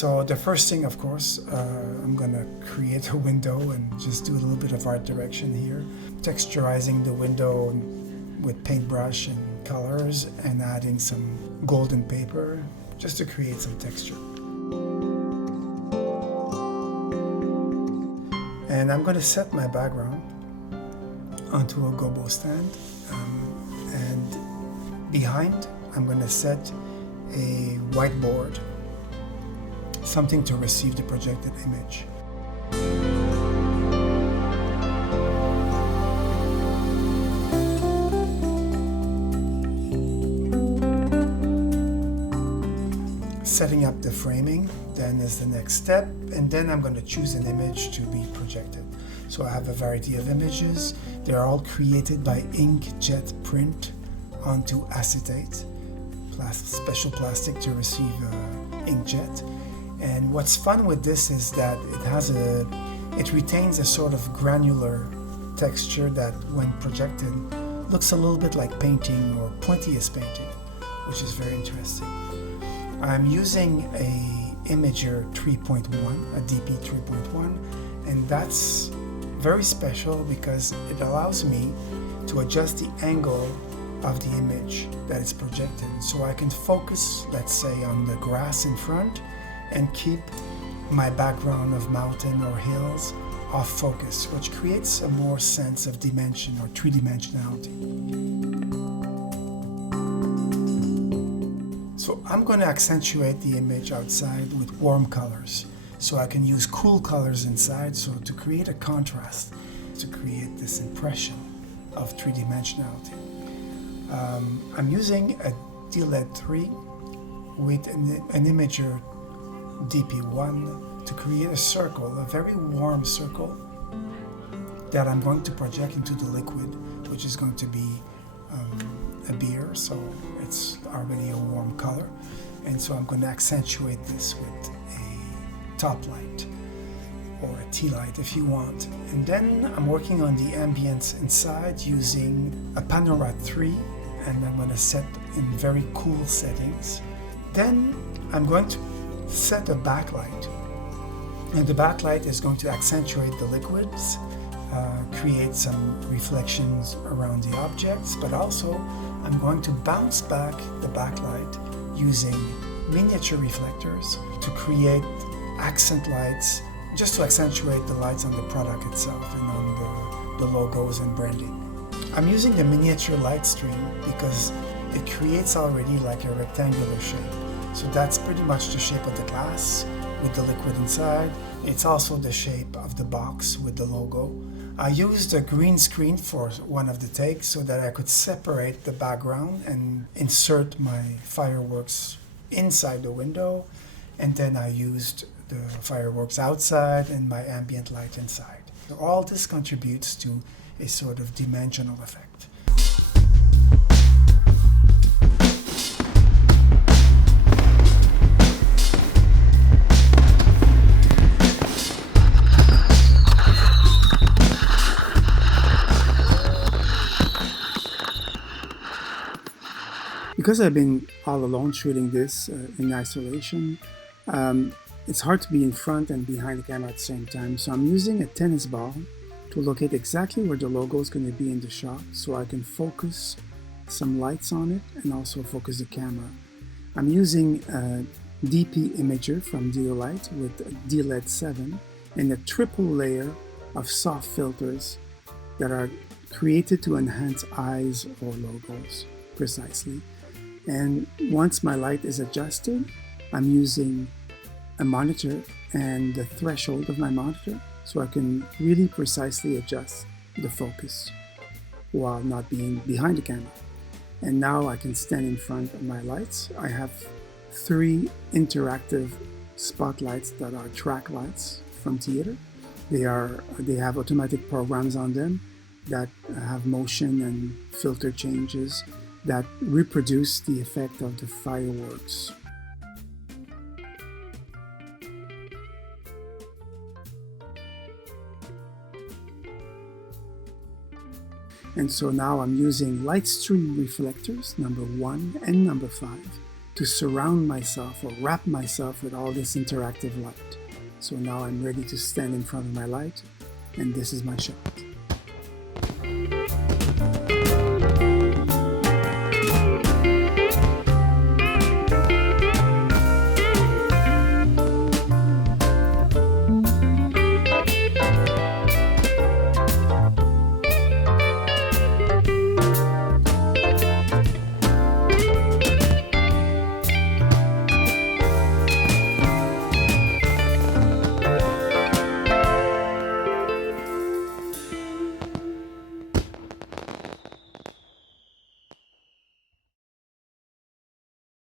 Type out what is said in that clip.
So the first thing, of course, I'm gonna create a window and just do a little bit of art direction here, texturizing the window with paintbrush and colors and adding some golden paper just to create some texture. And I'm gonna set my background onto a gobo stand, and behind I'm gonna set a whiteboard, something to receive the projected image. Setting up the framing then is the next step, and then I'm going to choose an image to be projected. So I have a variety of images. They're all created by inkjet print onto acetate, special plastic to receive inkjet. And what's fun with this is that it retains a sort of granular texture that when projected looks a little bit like painting or pointillism painting, which is very interesting. I'm using a Imager 3.1, a DP 3.1, and that's very special because it allows me to adjust the angle of the image that is projected. So I can focus, let's say, on the grass in front and keep my background of mountain or hills off focus, which creates a more sense of dimension or three-dimensionality. So I'm going to accentuate the image outside with warm colors. So I can use cool colors inside, so to create a contrast, to create this impression of three-dimensionality. I'm using a Dedolight 3 with an Imager DP1 to create a circle, a very warm circle that I'm going to project into the liquid, which is going to be a beer, so it's already a warm color. And so I'm going to accentuate this with a top light or a tea light if you want. And then I'm working on the ambience inside using a Panorama 3, and I'm going to set in very cool settings. Then I'm going to set a backlight, and the backlight is going to accentuate the liquids, create some reflections around the objects, but also I'm going to bounce back the backlight using miniature reflectors to create accent lights, just to accentuate the lights on the product itself and on the logos and branding. I'm using the miniature Lightstream because it creates already like a rectangular shape. So that's pretty much the shape of the glass with the liquid inside. It's also the shape of the box with the logo. I used a green screen for one of the takes so that I could separate the background and insert my fireworks inside the window, and then I used the fireworks outside and my ambient light inside. So all this contributes to a sort of dimensional effect. Because I've been all alone shooting this in isolation, it's hard to be in front and behind the camera at the same time. So I'm using a tennis ball to locate exactly where the logo is going to be in the shot, so I can focus some lights on it and also focus the camera. I'm using a DP Imager from Dedolight with Dedolight 7 and a triple layer of soft filters that are created to enhance eyes or logos precisely. And once my light is adjusted, I'm using a monitor and the threshold of my monitor so I can really precisely adjust the focus while not being behind the camera. And now I can stand in front of my lights. I have 3 interactive spotlights that are track lights from theater. They have automatic programs on them that have motion and filter changes that reproduce the effect of the fireworks. And so now I'm using Lightstream Reflectors number 1 and number 5 to surround myself or wrap myself with all this interactive light. So now I'm ready to stand in front of my light, and this is my shot.